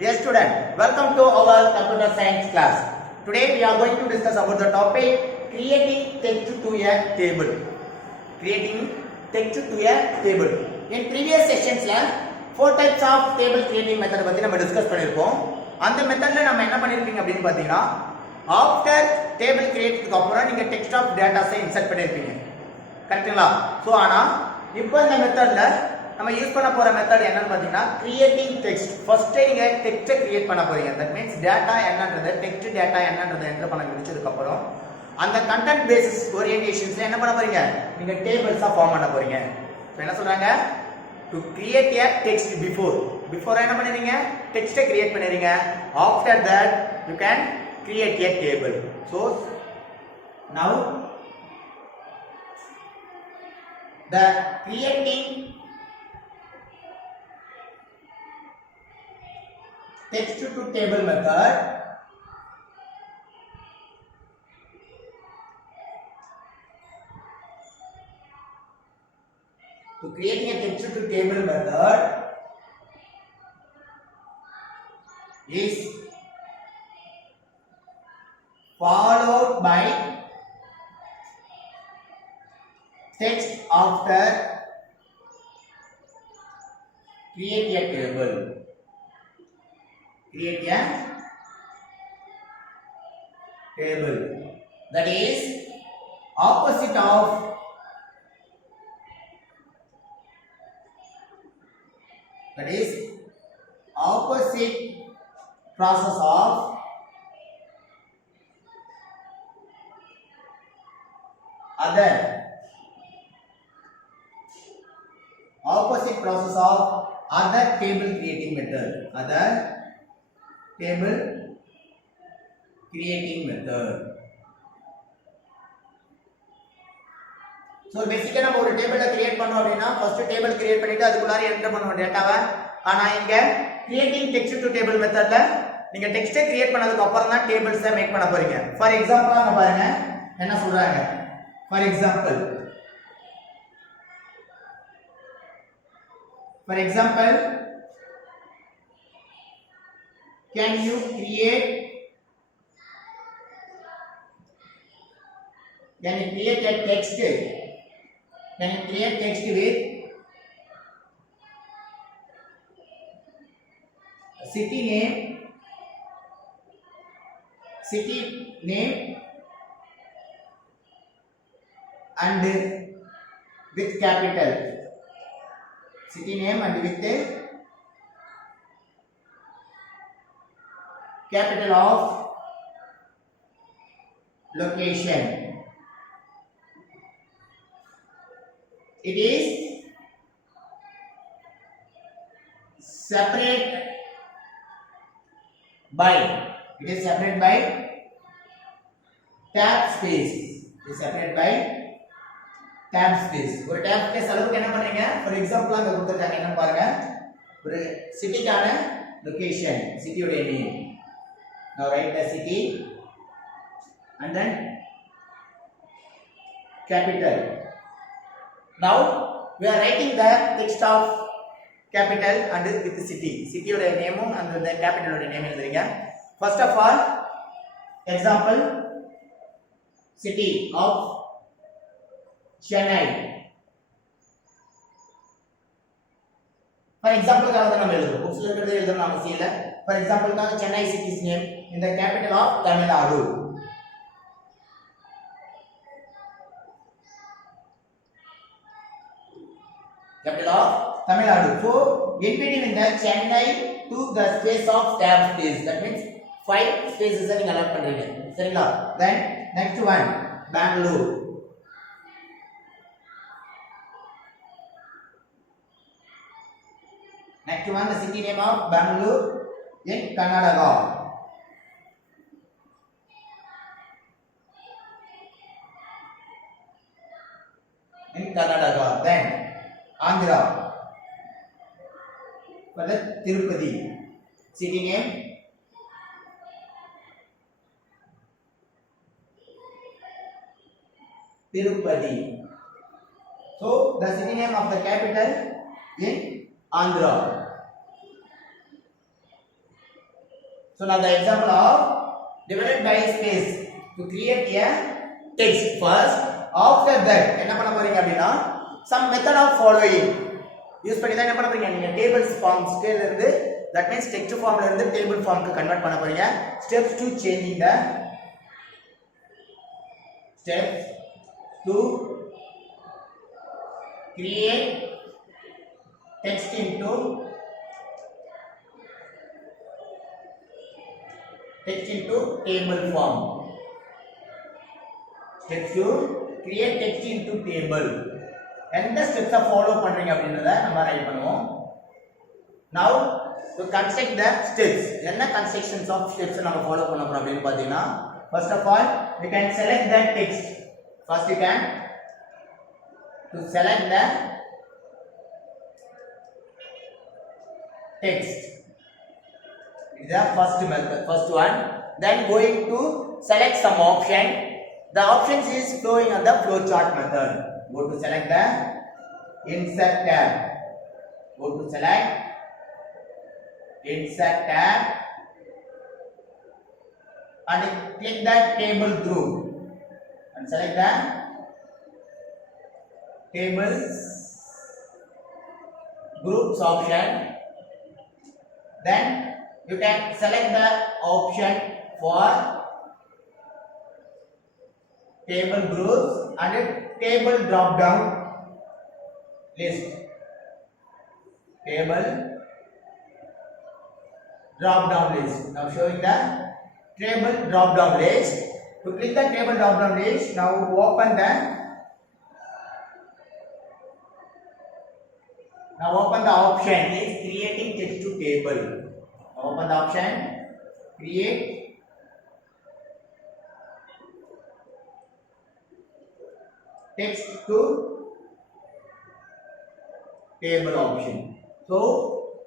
Dear student, welcome to our computer science class. Today we are going to discuss about the topic creating text to a table. Creating text to a table. In previous sessions four types of table creating method பத்தி நம்ம டிஸ்கஸ் பண்ணிருக்கோம். அந்த மெத்தட்ல நம்ம என்ன பண்ணிருக்கீங்க அப்படினு பாத்தீங்கன்னா ஆஃப்டர் டேபிள் கிரியேட்க்கு அப்புறம் நீங்க டெக்ஸ்ட் ஆஃப் டேட்டாஸை இன்சர்ட் பண்ணிருப்பீங்க. கரெக்ட்டுங்களா? சோ ஆனா இப்போ இந்த மெத்தட்ல நம்ம யூஸ் பண்ண போற மெத்தட் என்னன்னு பாத்தீங்கன்னா கிரியேட்டிங் டெக்ஸ்ட். ஃபர்ஸ்ட் நீங்க டெக்ஸ்ட் கிரியேட் பண்ண போறீங்க. தட் மீன்ஸ் டேட்டா என்னன்றது டெக்ஸ்ட் டேட்டா என்னன்றது என்டர் பண்ண முடிச்சதுக்கு அப்புறம் அந்த கண்டென்ட் பேசிஸ் ஓரியன்டேஷன்ஸ்ல என்ன பண்ண போறீங்க? நீங்க டேபிள்ஸா ஃபார்ம் பண்ண போறீங்க. சோ என்ன சொல்றாங்க? To create a text before என்ன பண்ணுவீங்க? டெக்ஸ்ட் கிரியேட் பண்ணுவீங்க. After that you can create a table. So now the creating text to table method to creating a text to table method is followed by text after create a table. Create a table, that is opposite of opposite process of other table creating method. Other table creating method. So basically நம்ம ஒரு டேபிளை கிரியேட் பண்ணோம் அப்படினா first table create பண்ணிட்டு அதுக்குள்ளார என்டர் பண்ணுவோம் டேட்டாவை. ஆனா இங்க கிரியேட்டிங் டெக்ஸ்ட் டு டேபிள் மெத்தட்ல நீங்க டெக்ஸ்டை கிரியேட் பண்ணதுக்கு அப்புறம் தான் டேபிள்ஸை மேக் பண்ண போறீங்க. ஃபார் எக்ஸாம்பிள் அங்க பாருங்க என்ன சொல்றாங்க. For example can you create a text? Can you create text with city name and with capital. City name and with a capital of location. It is separate by tab space. ஒரு tab space அளவுக்கு என்ன பண்றீங்க? For example அங்க கொடுத்திருக்காங்க என்ன பாருங்க. ஒரு சிட்டிக்கான லொகேஷன், சிட்டியோட name. Now write the city and then capital. Now we are writing the text of capital and with the city. City oda name and the capital oda name எழுதுறீங்க. First of all example city of Chennai. For example காக நம்ம எழுதுறோம். புக்ஸ்ல இருக்கிறது எழுதணும் அவசியம் இல்ல. For example காக Chennai city's name in the capital of Tamil Nadu. Capital of Tamil Nadu. So in between the Chennai to the space of tab space. That means 5 spaces நீங்க allot பண்றீங்க. சரிங்களா? Then next one Bangalore. Next one the city name of Bangalore in Karnataka. Then Andhra for the Tirupati. City name Tirupati. So the city name of the capital in Andhra. So now the example of divided by space to create a text. First, after that என்ன பண்ண போறீங்க அப்படினா some method of following use பண்ணி தான் என்ன பண்ண போறீங்க நீங்க tables form scale இருந்து that means text form ல இருந்து table form க்கு கன்வர்ட் பண்ண போறீங்க. Steps to changing the steps to create text into table form. Steps to create text into table. எந்த ஸ்டெப்ஸ் ஃபாலோ பண்றீங்க அப்படின்றத நம்ம ரைட் பண்ணுவோம். Now to construct the steps, என்ன constructions of steps நம்ம ஃபாலோ பண்ண போறோம் அப்படினு பாத்தீங்கன்னா, first of all we can select the text. First you can to select the text. It is the first method, first one. Then going to select some option. The options is flowing on the flowchart method. Go to select the insert tab. Go to select insert tab and click that table group and select the tables groups option. Then you can select the option for table groups and table drop down list. Table drop down list. Now showing the table drop down list. To click the table drop down list, now open the option is creating text to table. Now open the option create text to table option. So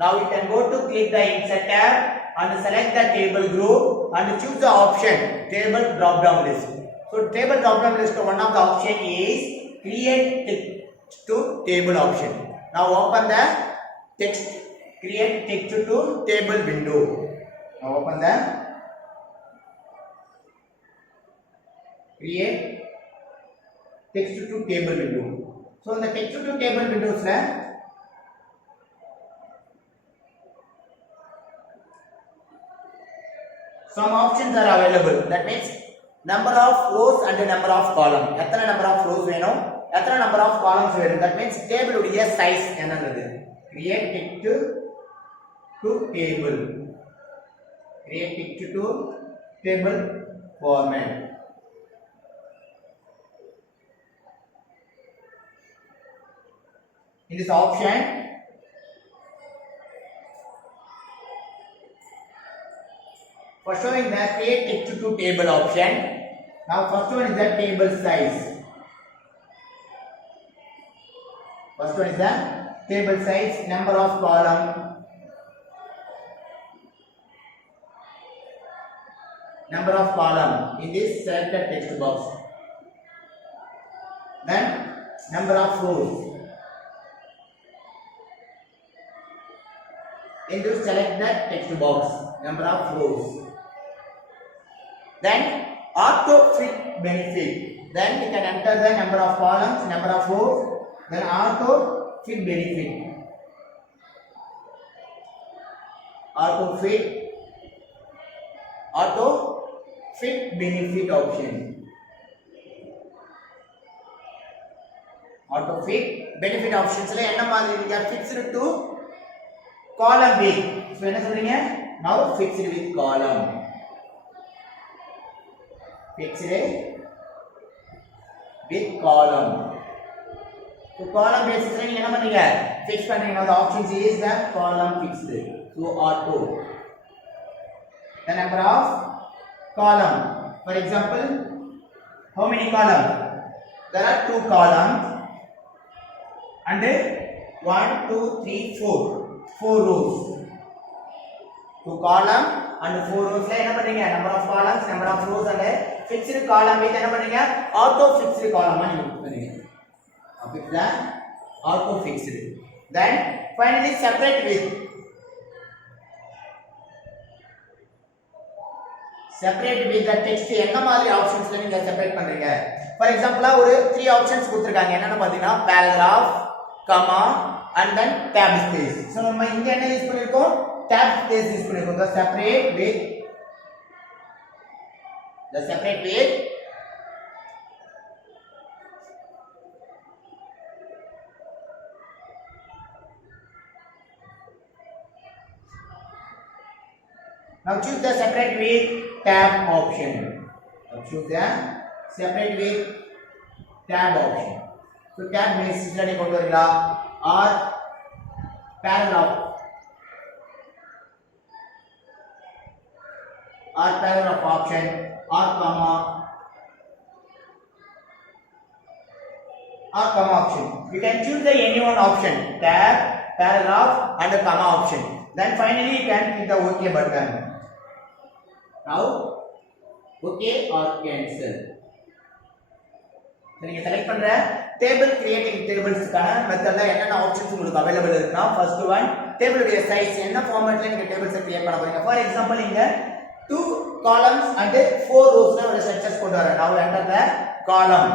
now you can go to click the insert tab and select the table group and choose the option table drop down list. So table drop down list one of the option is create text to table option. Now open the text create text to table window. Now open the create text to table window. So in the text to table windows some options are available. That means number of rows and number of columns. எத்தனை number of rows வேணும், எத்தனை number of columns வேணும். That means table உடைய size என்னது. Create text to table. Create text to table format. In this option for showing the create text to table option. Now first one is the table size. First one is the table size, number of column, in this selected text box. Then number of rows. In this select the text box, number of rows. Then auto fit benefit. Then you can enter the number of columns, number of rows. Then auto fit benefit. Auto fit benefit option. Auto fit benefit options la enna maadhiri irukku fixed to column with. So enna solreenga now fixed with column. Fixed with column. So column basis la neenga enna pannringa fix pannringa. Now the options is the column fixed. So auto. The number of column. For example, how many columns? There are 2 columns and 1, 2, 3, 4 rows. 2 column and 4 rows la enna pannringa number of columns, number of rows and fixed column with enna pannringa auto fixed column ah use pannringa. Fix the auto fixed. Then finally separate with. separate with the text என்ன மாதிரி ஆப்ஷன்ஸ்ல நீங்க செப்பரேட் பண்றீங்க ஃபார் எக்ஸாம்பிளா ஒரு 3 ஆப்ஷன்ஸ் கொடுத்திருக்காங்க என்னன்னு பாத்தீங்கன்னா paragraph comma and then tab space so நம்ம இங்க என்ன யூஸ் பண்ணிருக்கோம் tab space யூஸ் பண்ணிருக்கோம் the separate with now choose the separate with tab option. Now choose the separate with tab option. So tab means study kondu or paragraph option or comma option. You can choose the any one option tab, paragraph and the comma option. Then finally you can click the OK button. Now OK or cancel. நீங்க செலக்ட் பண்ற table creating டேபிள்ஸ்க்கான மெத்தட்ல என்னென்ன ஆப்ஷன்ஸ் உங்களுக்கு அவைலபிள் இருக்குன்னா first one table உடைய சைஸ் என்ன ஃபார்மட்ல நீங்க டேபிள்ஸ் கிரியேட் பண்ண போறீங்க ஃபார் எக்ஸாம்பிள் இங்க 2 columns and 4 rows ல ஒரு ஸ்ட்ரக்சர்ஸ் கொண்டு வரேன் now enter the column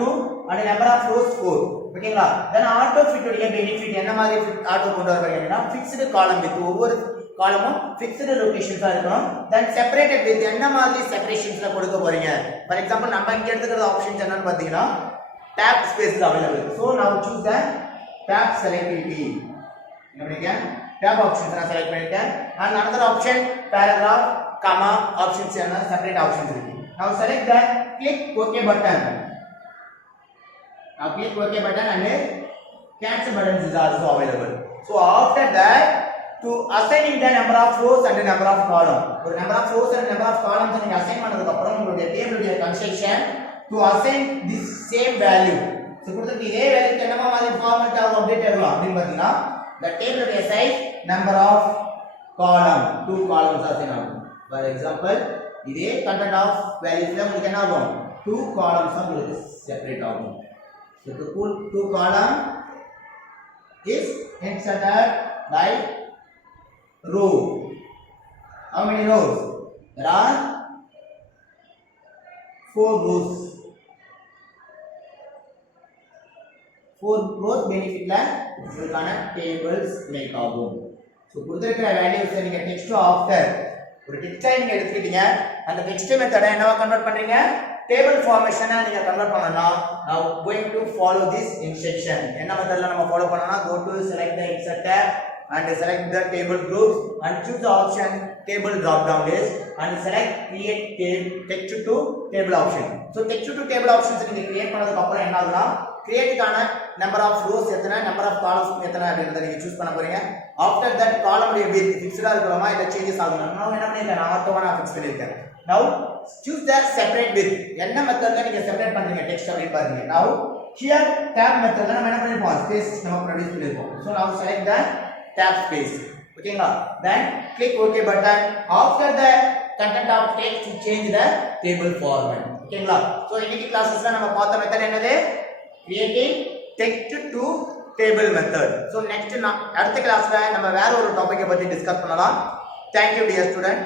2 and number of rows 4 ஓகேங்களா then auto fit உடைய பெனிஃபிட் என்ன மாதிரி ஆட்டோ கொண்டு வர போறீங்கன்னா fixed column with ஒவ்வொரு காலமும் fixed locations இருக்கணும் then separated with என்ன மாதிரி செப்பரேஷன்ஸ்ல கொடுக்க போறீங்க ஃபார் எக்ஸாம்பிள் நம்ம இங்க எடுத்துக்கிற ஆப்ஷன்ஸ் என்னன்னு பாத்தீங்கன்னா tab space is available so now choose the tab selectivity இங்க tab options நான் செலக்ட் பண்ணிட்டேன் and another option paragraph comma options என்ன separate options இருக்கு now select the click OK button now click OK button and cancel buttons is also available so after that to assigning the number of rows and the number of columns ஒரு number of rows and number of columns நீங்க அசைன் பண்ணதுக்கு அப்புறம் உங்களுடைய டேபிள் உடைய construction to assign this same value so கொடுத்துட்டு இதே வேல்யூக்கு என்னமா மாதிரி ஃபார்மட் ஆகும் அப்டேட் ஆகும் அப்படினு பாத்தீங்கன்னா the table உடைய size number of column 2 columns assign ஆகும் for example இதே content of valuesல உங்களுக்கு என்ன ஆகும் 2 columns உங்களுக்கு செப்பரேட் ஆகும் so to put 2 column is inserted by row how many rows there are 4 rows 4 rows benefitல உங்களுக்கான டேபிள்ஸ் மேக் ஆகும் சோ கொடுத்திருக்கிற வேல்யூஸ் நீங்க டெக்ஸ்ட் ஆஃப்டர் ஒரு டெக்ஸ்டை நீங்க எடுத்துக்கிட்டீங்க அந்த டெக்ஸ்ட் மெத்தட என்னவா கன்வர்ட் பண்றீங்க டேபிள் ஃபார்மேஷனா நீங்க கன்வர்ட் பண்ணனும் now going to follow this instruction என்ன மெத்தட்ல நம்ம ஃபாலோ பண்ணனும்னா go to select the insert tab and select the table groups and choose the option table drop down list and select create text to table option so text to table options நீங்க கிரியேட் பண்ணதுக்கு அப்புறம் என்ன ஆகும்னா கிரியேட்கான number of rose எத்தனை number of columns எத்தனை அப்படிங்கறத நீங்க சூஸ் பண்ண போறீங்க ஆஃப்டர் தட் காலம் உடைய width ஃபிக்ஸ்டா இருக்கலாமா இல்ல சேஞ்சஸ் ஆகுமா நான் என்ன பண்ணிட்டேன் நான் ஆட்டோவா ஃபிக்ஸ் பண்ணிட்டேன் now choose the separate with என்ன மெத்தட்ல நீங்க செப்பரேட் பண்றீங்க டெக்ஸ்ட் அப்படி பாருங்க now here tab மெத்தட்ல நம்ம என்ன பண்ணிருப்போம் ஸ்பேஸ் நம்ம ப்ரொடியூஸ் பண்ணிருப்போம் so now select the tab space ஓகேங்களா then click OK button after the content of text to change the table format ஓகேங்களா so இன்னைக்கு கிளாसेसல நம்ம பார்த்த மெத்தட் என்னது creating text to table method so next அடுத்த கிளாஸ்ல நம்ம வேற ஒரு டாபிக்கை பத்தி டிஸ்கஸ் பண்ணலாம் thank you dear student